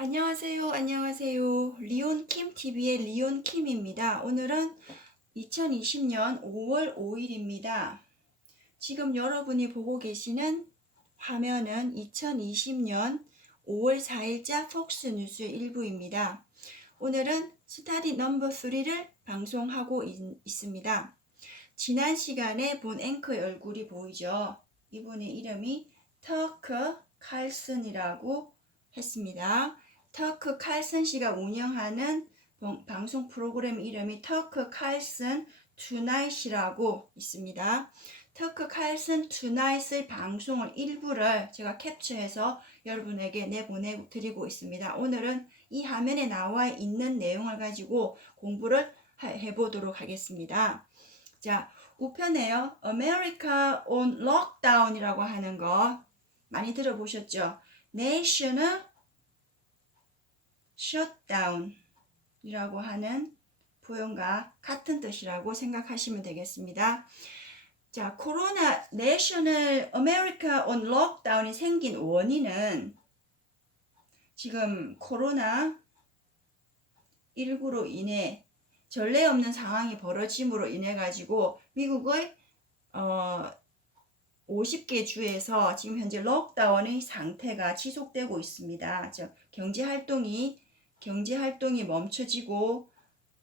안녕하세요. 안녕하세요. 리온킴 TV의 리온킴입니다. 오늘은 2020년 5월 5일입니다. 지금 여러분이 보고 계시는 화면은 2020년 5월 4일자 폭스뉴스 일부입니다. 오늘은 스타디 넘버 3를 방송하고 있습니다. 지난 시간에 본 앵커의 얼굴이 보이죠? 이분의 이름이 터크 칼슨이라고 했습니다. 터크 칼슨 씨가 운영하는 방송 프로그램 이름이 터크 칼슨 투나잇이라고 있습니다. 터크 칼슨 투나잇의 방송을 일부를 제가 캡처해서 여러분에게 내보내드리고 있습니다. 오늘은 이 화면에 나와 있는 내용을 가지고 공부를 해보도록 하겠습니다. 자, 우편에요. America on Lockdown이라고 하는 거 많이 들어보셨죠? Nation을 shutdown이라고 하는 표현과 같은 뜻이라고 생각하시면 되겠습니다. 자, 코로나 내셔널 아메리카 온 록다운이 생긴 원인은 지금 코로나 19로 인해 전례 없는 상황이 벌어짐으로 인해 가지고 미국의 50개 주에서 지금 현재 록다운의 상태가 지속되고 있습니다. 즉 경제 활동이 멈춰지고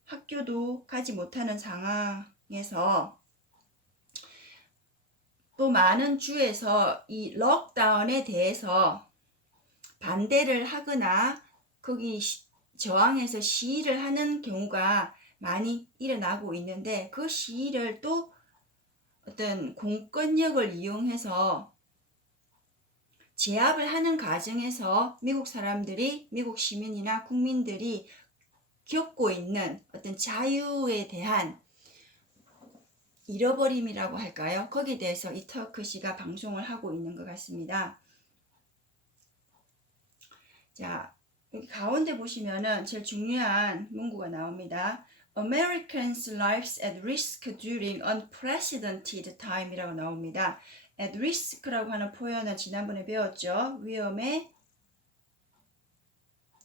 학교도 가지 못하는 상황에서 또 많은 주에서 이 록다운에 대해서 반대를 하거나 거기 저항해서 시위를 하는 경우가 많이 일어나고 있는데 그 시위를 또 어떤 공권력을 이용해서 제압을 하는 과정에서 미국 시민이나 국민들이 겪고 있는 어떤 자유에 대한 잃어버림이라고 할까요? 거기에 대해서 이 터크 씨가 방송을 하고 있는 것 같습니다. 자, 여기 가운데 보시면은 제일 중요한 문구가 나옵니다. Americans' lives at risk during unprecedented time이라고 나옵니다. at risk라고 하는 표현은 지난번에 배웠죠. 위험에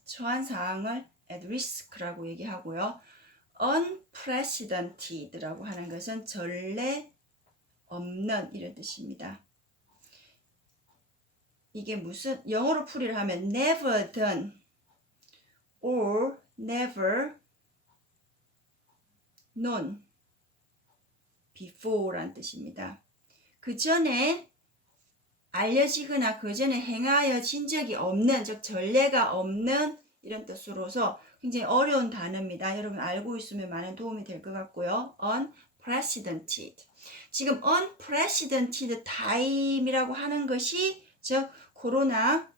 처한 상황을 at risk라고 얘기하고요. unprecedented라고 하는 것은 전례 없는 이런 뜻입니다. 이게 무슨 영어로 풀이를 하면 never done or never known before란 뜻입니다. 그 전에 알려지거나 그 전에 행하여진 적이 없는, 즉 전례가 없는 이런 뜻으로서 굉장히 어려운 단어입니다. 여러분 알고 있으면 많은 도움이 될 것 같고요. unprecedented. 지금 unprecedented time이라고 하는 것이 즉 코로나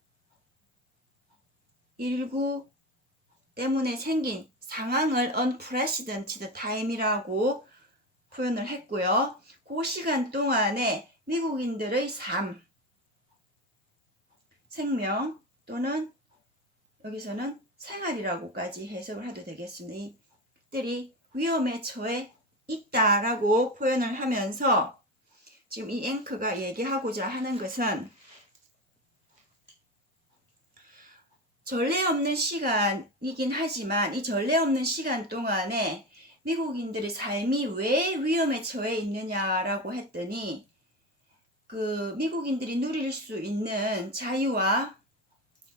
19 때문에 생긴 상황을 unprecedented time이라고 표현을 했고요. 그 시간 동안에 미국인들의 삶, 생명 또는 여기서는 생활이라고까지 해석을 해도 되겠습니다. 이들이 위험에 처해 있다라고 표현을 하면서 지금 이 앵커가 얘기하고자 하는 것은 전례 없는 시간이긴 하지만 이 전례 없는 시간 동안에 미국인들의 삶이 왜 위험에 처해 있느냐라고 했더니 그 미국인들이 누릴 수 있는 자유와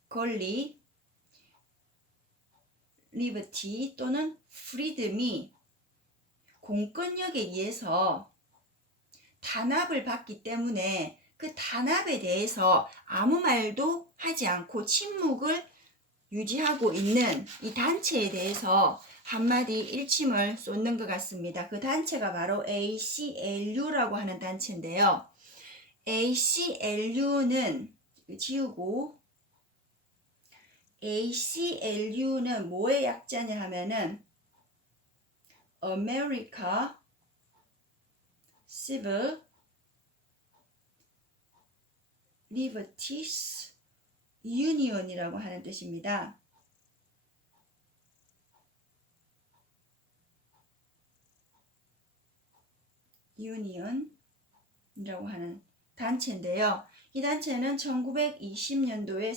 권리, 리버티 또는 프리덤이 공권력에 의해서 탄압을 받기 때문에 그 탄압에 대해서 아무 말도 하지 않고 침묵을 유지하고 있는 이 단체에 대해서 한마디 일침을 쏟는 것 같습니다. 그 단체가 바로 ACLU라고 하는 단체인데요. ACLU는 지우고 ACLU는 뭐의 약자냐 하면은 America Civil Liberties Union이라고 하는 뜻입니다. Union이라고 하는 단체인데요. 이 단체는 1920년도에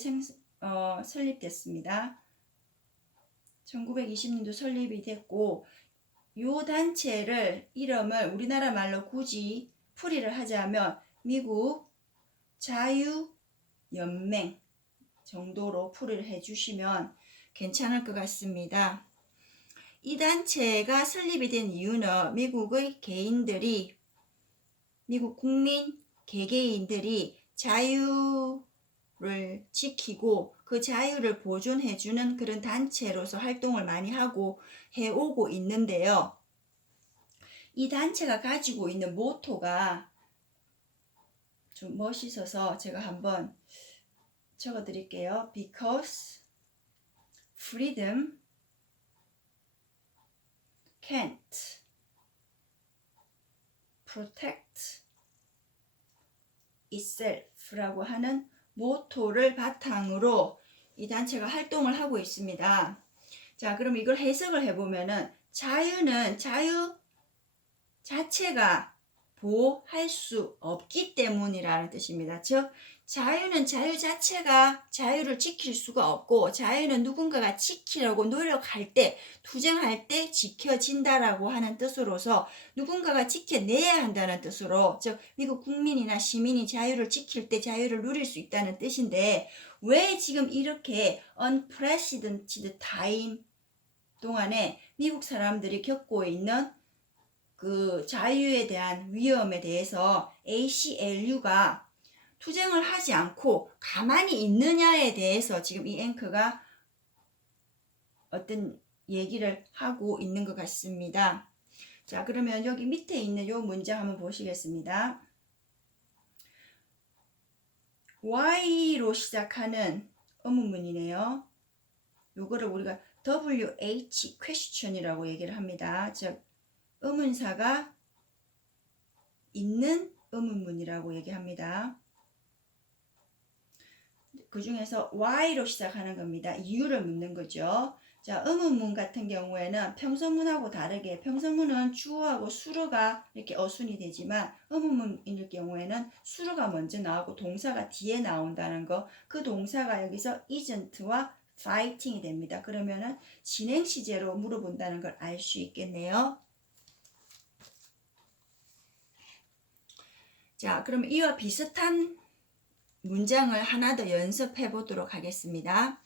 설립됐습니다. 1920년도 설립이 됐고 요 단체를 이름을 우리나라 말로 굳이 풀이를 하자면 미국 자유연맹 정도로 풀이를 해주시면 괜찮을 것 같습니다. 이 단체가 설립이 된 이유는 미국의 개인들이 미국 국민 개개인들이 자유를 지키고 그 자유를 보존해주는 그런 단체로서 활동을 많이 하고 해오고 있는데요. 이 단체가 가지고 있는 모토가 좀 멋있어서 제가 한번 적어 드릴게요. Because freedom can't protect itself라고 하는 모토를 바탕으로 이 단체가 활동을 하고 있습니다. 자, 그럼 이걸 해석을 해보면은 자유는 자유 자체가 보호할 수 없기 때문이라는 뜻입니다. 즉, 자유는 자유 자체가 자유를 지킬 수가 없고 자유는 누군가가 지키려고 노력할 때, 투쟁할 때 지켜진다라고 하는 뜻으로서 누군가가 지켜내야 한다는 뜻으로, 즉 미국 국민이나 시민이 자유를 지킬 때 자유를 누릴 수 있다는 뜻인데 왜 지금 이렇게 unprecedented time 동안에 미국 사람들이 겪고 있는 그 자유에 대한 위험에 대해서 ACLU가 투쟁을 하지 않고 가만히 있느냐에 대해서 지금 이 앵커가 어떤 얘기를 하고 있는 것 같습니다. 자, 그러면 여기 밑에 있는 요 문장 한번 보시겠습니다. Why로 시작하는 의문문이네요. 요거를 우리가 WH question이라고 얘기를 합니다. 즉 의문사가 있는 의문문이라고 얘기합니다. 그 중에서 why로 시작하는 겁니다. 이유를 묻는 거죠. 자, 의문문 같은 경우에는 평서문하고 다르게 평서문은 주어하고 수르가 이렇게 어순이 되지만 의문문일 경우에는 수르가 먼저 나오고 동사가 뒤에 나온다는 거, 그 동사가 여기서 isn't와 fighting이 됩니다. 그러면은 진행 시제로 물어본다는 걸 알 수 있겠네요. 자, 그럼 이와 비슷한 문장을 하나 더 연습해 보도록 하겠습니다.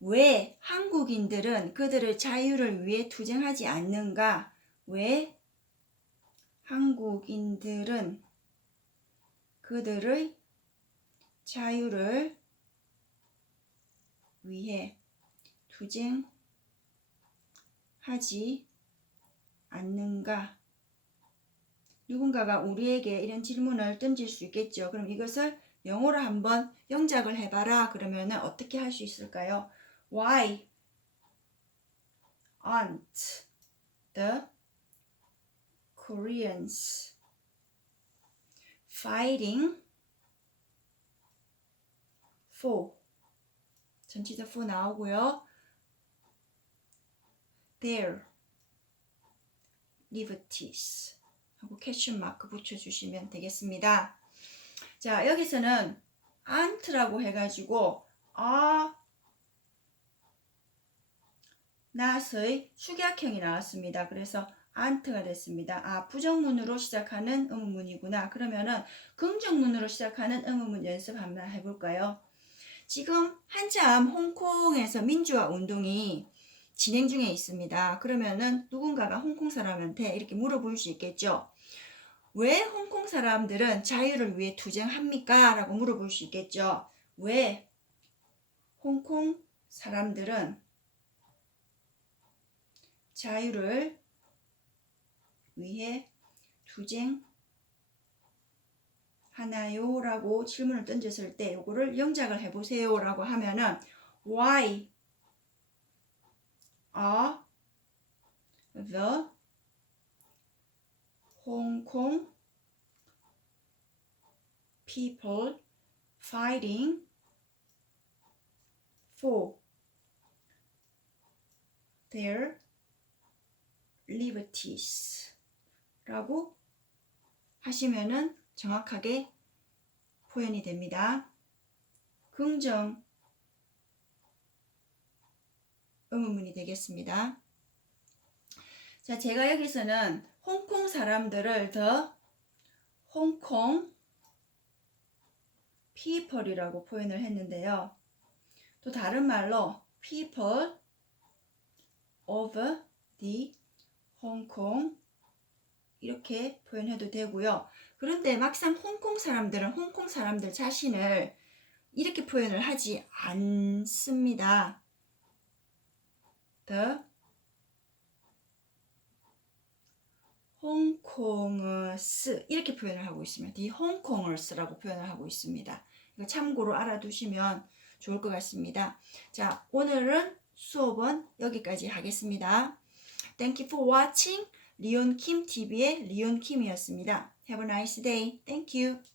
왜 한국인들은 그들의 자유를 위해 투쟁하지 않는가? 왜 한국인들은 그들의 자유를 위해 투쟁하지 않는가? 누군가가 우리에게 이런 질문을 던질 수 있겠죠. 그럼 이것을 영어로 한번 영작을 해봐라. 그러면 어떻게 할 수 있을까요? Why aren't the Koreans fighting for? 전치사 for 나오고요. Their liberties 하고 퀘스천 마크 붙여주시면 되겠습니다. 자, 여기서는 aren't라고 해가지고 not의 축약형이 나왔습니다. 그래서 aren't가 됐습니다. 부정문으로 시작하는 의문문이구나. 그러면은 긍정문으로 시작하는 의문문 연습 한번 해볼까요? 지금 한참 홍콩에서 민주화 운동이 진행 중에 있습니다. 그러면은 누군가가 홍콩 사람한테 이렇게 물어볼 수 있겠죠. 왜 홍콩 사람들은 자유를 위해 투쟁합니까? 라고 물어볼 수 있겠죠. 왜 홍콩 사람들은 자유를 위해 투쟁하나요? 라고 질문을 던졌을 때 요거를 영작을 해보세요 라고 하면은 Why are the Hong Kong people fighting for their liberties 라고 하시면은 정확하게 표현이 됩니다. 긍정 의문문이 되겠습니다. 자, 제가 여기서는 홍콩 사람들을 더 홍콩 people이라고 표현을 했는데요. 또 다른 말로 people of the Hong Kong 이렇게 표현해도 되고요. 그런데 막상 홍콩 사람들은 홍콩 사람들 자신을 이렇게 표현을 하지 않습니다. The 홍콩어스 이렇게 표현을 하고 있습니다. The 홍콩어스라고 표현을 하고 있습니다. 이거 참고로 알아두시면 좋을 것 같습니다. 자, 오늘은 수업은 여기까지 하겠습니다. Thank you for watching. 리온 킴 TV의 리온 킴이었습니다. Have a nice day. Thank you.